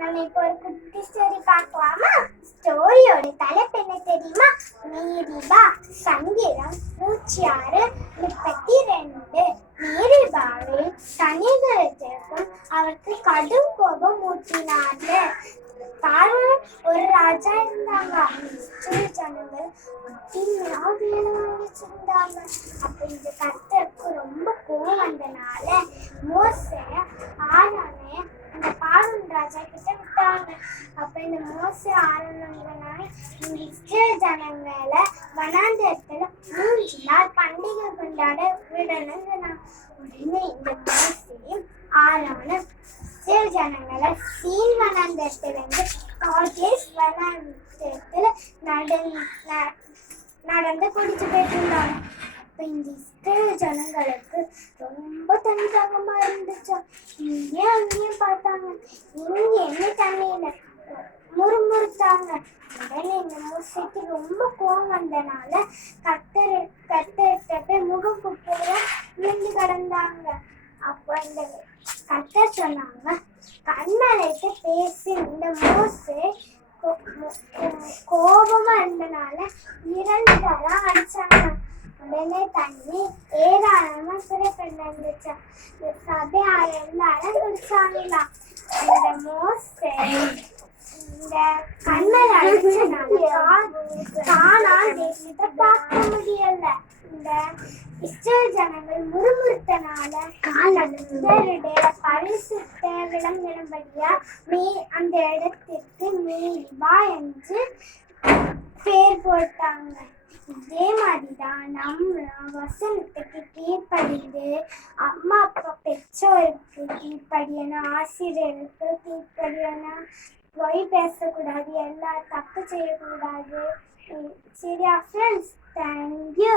நம்ம இப்போ ஒரு குட்டி ஸ்டோரி பார்க்கலாமா? ஸ்டோரியோட தலைப்பு என்ன தெரியுமா? மீரிபா. சங்கீதம் 106:32. மீரிபாவை தனிகளுக்கும் அவருக்கு கடும் கோபம் ஊட்டினாரு. ஒரு ராஜா இருந்தாங்க. ஜனங்கள் வச்சிருந்தாங்க. அப்ப இந்த கர்த்தருக்கு ரொம்ப கோபம் வந்தனால மோசே ஆரோனை இந்த பார்வோன் ராஜா கிட்ட விட்டாங்க. அப்ப இந்த மோசே ஆரோனால இந்த இஸ்ரேல் ஜனங்களை வனாந்தரத்துல 3 நாள் பண்டிகை கொண்டாட விடணும்னு உடனே இந்த மோசேயும் ஆரோனும் இஸ்ரேல் ஜனங்களை சீன் வனாந்தரத்திலிருந்து காதேஸ் வனாந்தரத்துல நடந்து குடிச்சு போயிட்டு இருந்தாங்க. அப்ப இந்த இஸ்ரேல் ஜனங்களுக்கு ரொம்ப தண்ணி தாகமா இருந்துச்சா. இங்கேயும் அங்கேயும் பார்த்தாங்க. இங்க என்ன தண்ணியில முறுமுறுத்தாங்க. உடனே இந்த மோசைக்கு ரொம்ப கோவம் வந்தனால கர்த்தர்கிட்ட போய் முகம் குப்புற விழுந்து கிடந்தாங்க. அப்போ இந்த கர்த்தர் சொன்னாங்க, கண்மலைக்கு பேசி. இந்த மோசே கோபமா இருந்தனால 2 தரம் அடிச்சாங்க. உடனே தண்ணி ஏராளமா சுரப்பிட்டு இருந்துச்சு. சபை எல்லாரும் குடிச்சாங்களா. இந்த மோசே இந்த கண்மலை அடிச்சனால தேசத்தை பார்க்க முடியல. இந்த இஸ்ரேல் ஜனங்கள் முறுமுறுத்தனால பரிசுத்த விளம்பிடும்படியா அந்த இடத்திற்கு மீரிபா என்று பேர் போட்டாங்க. இதே மாதிரிதான் நம்மளும் வசனத்துக்கு கீழ்ப்படிந்து அம்மா அப்பா பெற்றோருக்கு கீழ்ப்படியணும், ஆசிரியருக்கு கீழ்ப்படியணும், பொய் பேசக்கூடாது, எல்லா தப்பு செய்யக்கூடாது. சரியா ஃப்ரெண்ட்ஸ்? தேங்க்யூ.